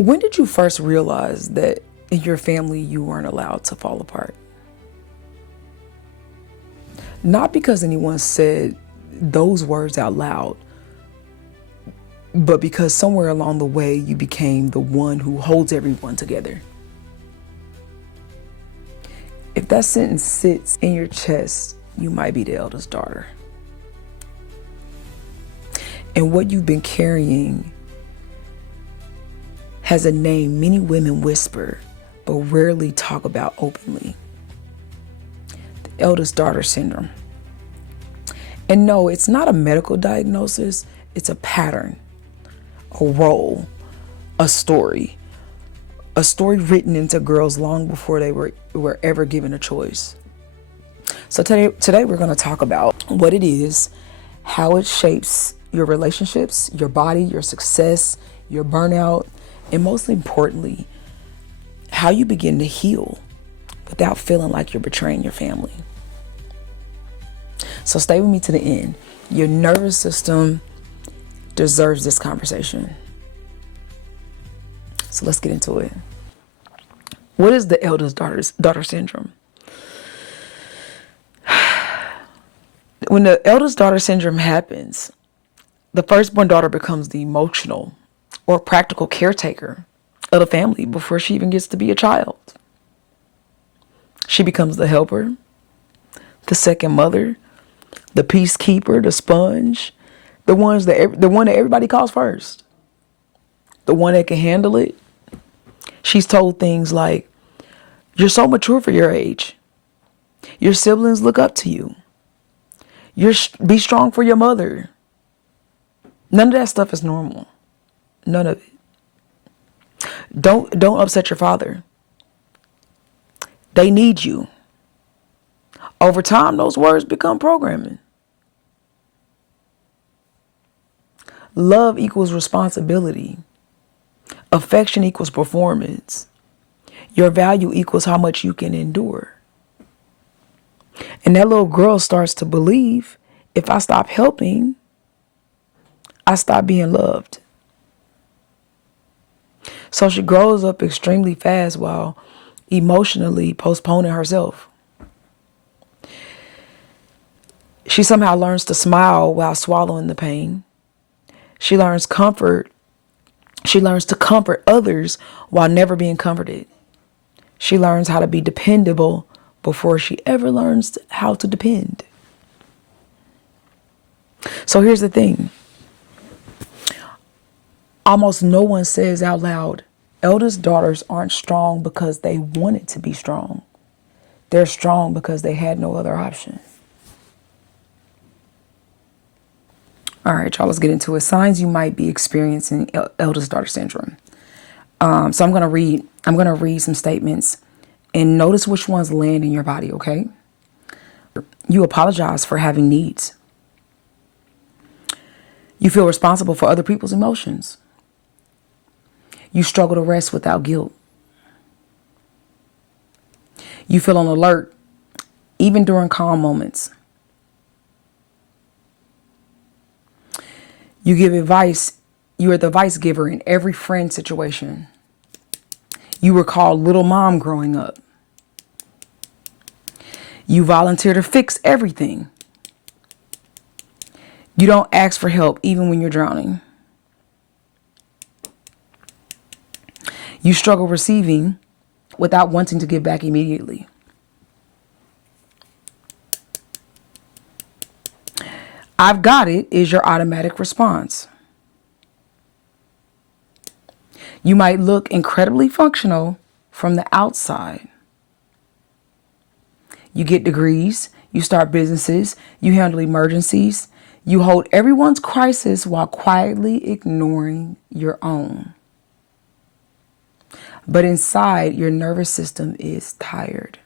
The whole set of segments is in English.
When did you first realize that in your family you weren't allowed to fall apart? Not because anyone said those words out loud, but because somewhere along the way you became the one who holds everyone together. If that sentence sits in your chest, you might be the eldest daughter. And what you've been carrying has a name many women whisper, but rarely talk about openly. The Eldest Daughter Syndrome. And no, it's not a medical diagnosis, it's a pattern, a role, a story written into girls long before they were ever given a choice. So today we're going to talk about what it is, how it shapes your relationships, your body, your success, your burnout, and most importantly, how you begin to heal without feeling like you're betraying your family. So stay with me to the end. Your nervous system deserves this conversation. So let's get into it. What is the eldest daughter syndrome? When the eldest daughter syndrome happens, the firstborn daughter becomes the emotional or practical caretaker of the family before she even gets to be a child. She becomes the helper, the second mother, the peacekeeper, the sponge, the one that everybody calls first, the one that can handle it. She's told things like, "You're so mature for your age. Your siblings look up to you. Be strong for your mother." None of that stuff is normal. None of it. Don't upset your father. They need you. Over time, those words become programming. Love equals responsibility. Affection equals performance. Your value equals how much you can endure. And that little girl starts to believe, if I stop helping, I stop being loved. So she grows up extremely fast while emotionally postponing herself. She somehow learns to smile while swallowing the pain. She learns comfort. She learns to comfort others while never being comforted. She learns how to be dependable before she ever learns how to depend. So here's the thing. Almost no one says out loud, eldest daughters aren't strong because they wanted to be strong. They're strong because they had no other option. All right, y'all, let's get into it. Signs you might be experiencing eldest daughter syndrome. So I'm gonna read some statements and notice which ones land in your body, okay? You apologize for having needs. You feel responsible for other people's emotions. You struggle to rest without guilt. You feel on alert even during calm moments. You give advice. You are the advice giver in every friend situation. You were called little mom growing up. You volunteer to fix everything. You don't ask for help even when you're drowning. You struggle receiving without wanting to give back immediately. I've got it is your automatic response. You might look incredibly functional from the outside. You get degrees, you start businesses, you handle emergencies, you hold everyone's crisis while quietly ignoring your own. But inside, your nervous system is tired.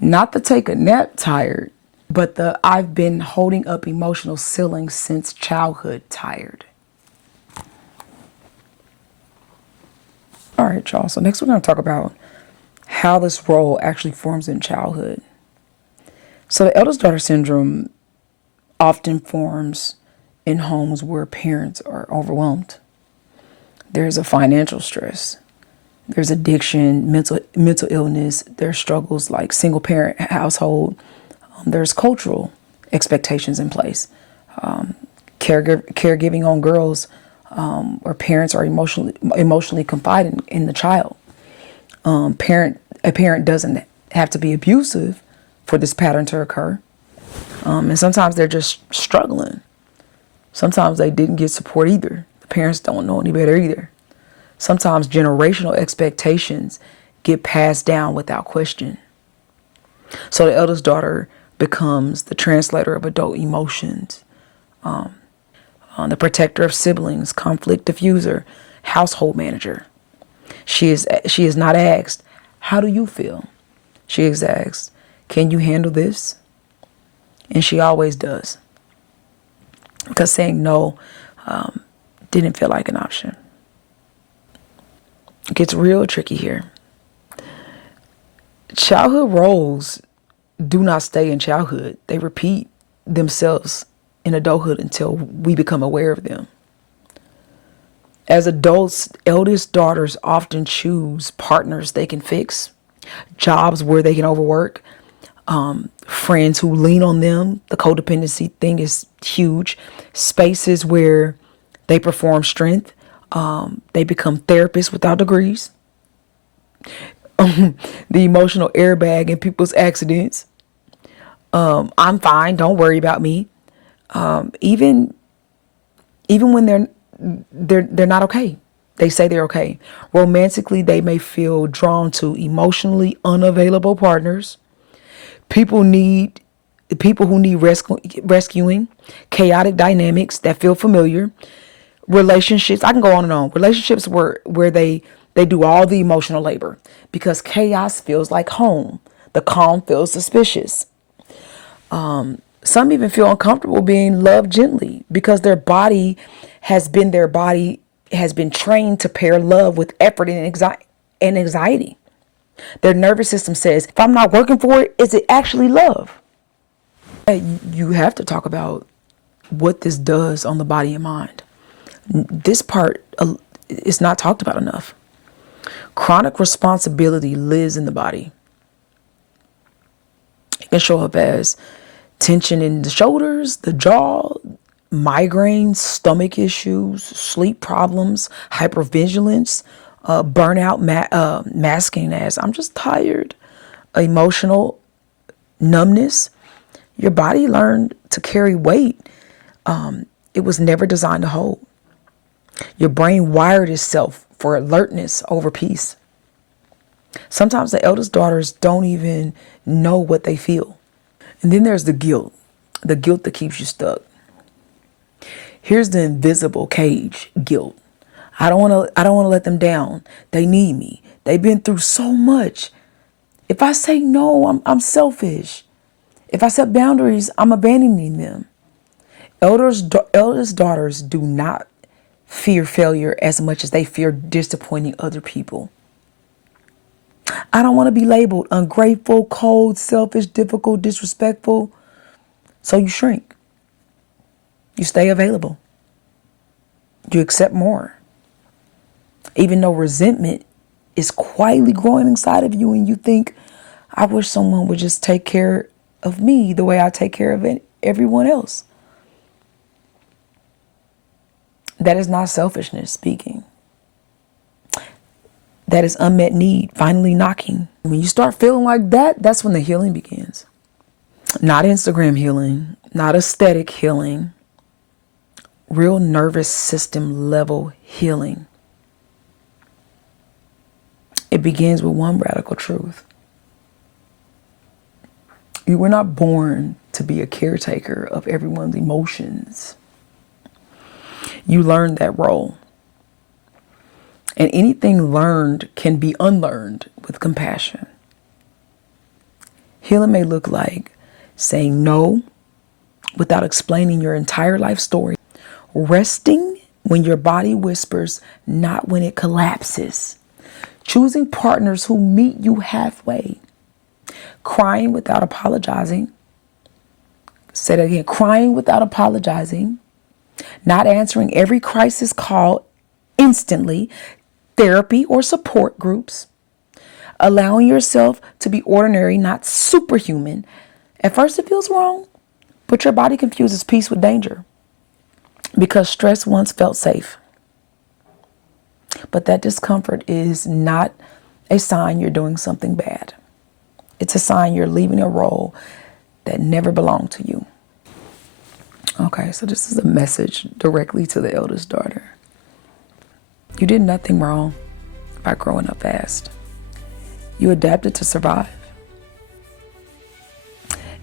Not the take a nap tired, but the I've been holding up emotional ceilings since childhood tired. All right, y'all. So next we're going to talk about how this role actually forms in childhood. So the eldest daughter syndrome often forms in homes where parents are overwhelmed. There's a financial stress. There's addiction, mental illness. There's struggles like single parent household. There's cultural expectations in place. Caregiving on girls where parents are emotionally confiding in the child. A parent doesn't have to be abusive for this pattern to occur. And sometimes they're just struggling. Sometimes they didn't get support either. The parents don't know any better either. Sometimes generational expectations get passed down without question. So the eldest daughter becomes the translator of adult emotions, the protector of siblings, conflict diffuser, household manager. She is not asked, how do you feel? She is asked, can you handle this? And she always does. Because saying no didn't feel like an option. It gets real tricky here. Childhood roles do not stay in childhood. They repeat themselves in adulthood until we become aware of them. As adults, eldest daughters often choose partners they can fix, jobs where they can overwork, friends who lean on them. The codependency thing is huge. Spaces where they perform strength. They become therapists without degrees. The emotional airbag in people's accidents. I'm fine. Don't worry about me. Even when they're not okay. They say they're okay. Romantically, they may feel drawn to emotionally unavailable partners. People who need rescuing, chaotic dynamics that feel familiar. Relationships, I can go on and on. Relationships where they do all the emotional labor because chaos feels like home. The calm feels suspicious. Some even feel uncomfortable being loved gently because their body has been trained to pair love with effort and anxiety. Their nervous system says, if I'm not working for it, is it actually love? You have to talk about what this does on the body and mind. This part is not talked about enough. Chronic responsibility lives in the body. It can show up as tension in the shoulders, the jaw, migraines, stomach issues, sleep problems, hypervigilance, burnout, masking as I'm just tired, emotional numbness. Your body learned to carry weight. It was never designed to hold. Your brain wired itself for alertness over peace. Sometimes the eldest daughters don't even know what they feel. And then there's the guilt that keeps you stuck. Here's the invisible cage, guilt. I don't want to let them down. They need me. They've been through so much. If I say no, I'm selfish. If I set boundaries, I'm abandoning them. Eldest daughters do not fear failure as much as they fear disappointing other people. I don't want to be labeled ungrateful, cold, selfish, difficult, disrespectful. So you shrink. You stay available. You accept more. Even though resentment is quietly growing inside of you and you think, I wish someone would just take care of me the way I take care of everyone else. That is not selfishness speaking. That is unmet need finally knocking. When you start feeling like that, that's when the healing begins. Not Instagram healing, not aesthetic healing, real nervous system level healing. It begins with one radical truth. You were not born to be a caretaker of everyone's emotions. You learned that role. And anything learned can be unlearned with compassion. Healing may look like saying no without explaining your entire life story. Resting when your body whispers, not when it collapses. Choosing partners who meet you halfway. Crying without apologizing. Say that again. Crying without apologizing. not answering every crisis call instantly, therapy or support groups, allowing yourself to be ordinary, not superhuman. At first it feels wrong, but your body confuses peace with danger because stress once felt safe. But that discomfort is not a sign you're doing something bad. It's a sign you're leaving a role that never belonged to you. Okay, so this is a message directly to the eldest daughter. You did nothing wrong by growing up fast. You adapted to survive.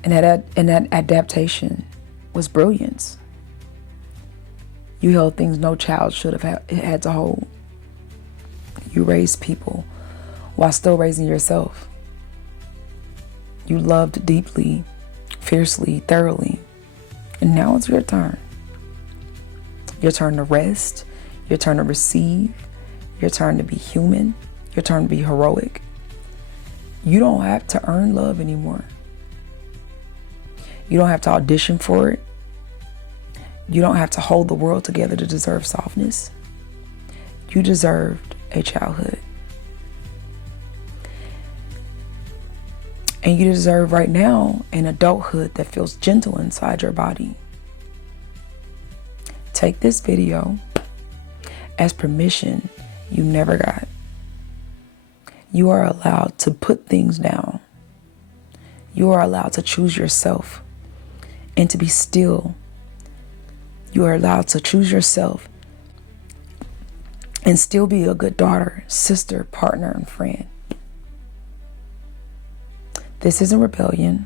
And that adaptation was brilliance. You held things no child should have had to hold. You raised people while still raising yourself. You loved deeply, fiercely, thoroughly. And now it's your turn. Your turn to rest. Your turn to receive. Your turn to be human. Your turn to be heroic. You don't have to earn love anymore. You don't have to audition for it. You don't have to hold the world together to deserve softness. You deserved a childhood. And you deserve right now an adulthood that feels gentle inside your body. Take this video as permission you never got. You are allowed to put things down. You are allowed to choose yourself and to be still. You are allowed to choose yourself and still be a good daughter, sister, partner, and friend. This isn't rebellion.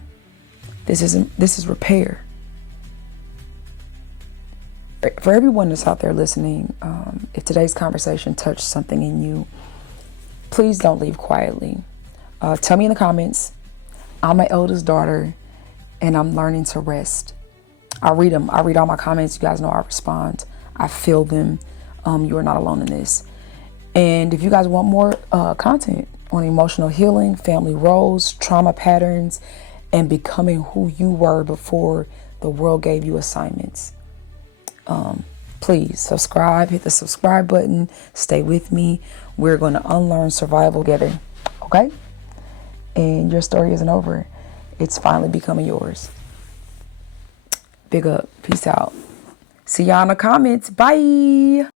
This is repair. For everyone that's out there listening, if today's conversation touched something in you, please don't leave quietly. Tell me in the comments, I'm my eldest daughter and I'm learning to rest. I read them. I read all my comments. You guys know I respond. I feel them. You are not alone in this. And if you guys want more content on emotional healing, family roles, trauma patterns, and becoming who you were before the world gave you assignments, please subscribe, hit the subscribe button, stay with me. We're going to unlearn survival together, okay? And your story isn't over. It's finally becoming yours. Big up. Peace out. See y'all in the comments. Bye.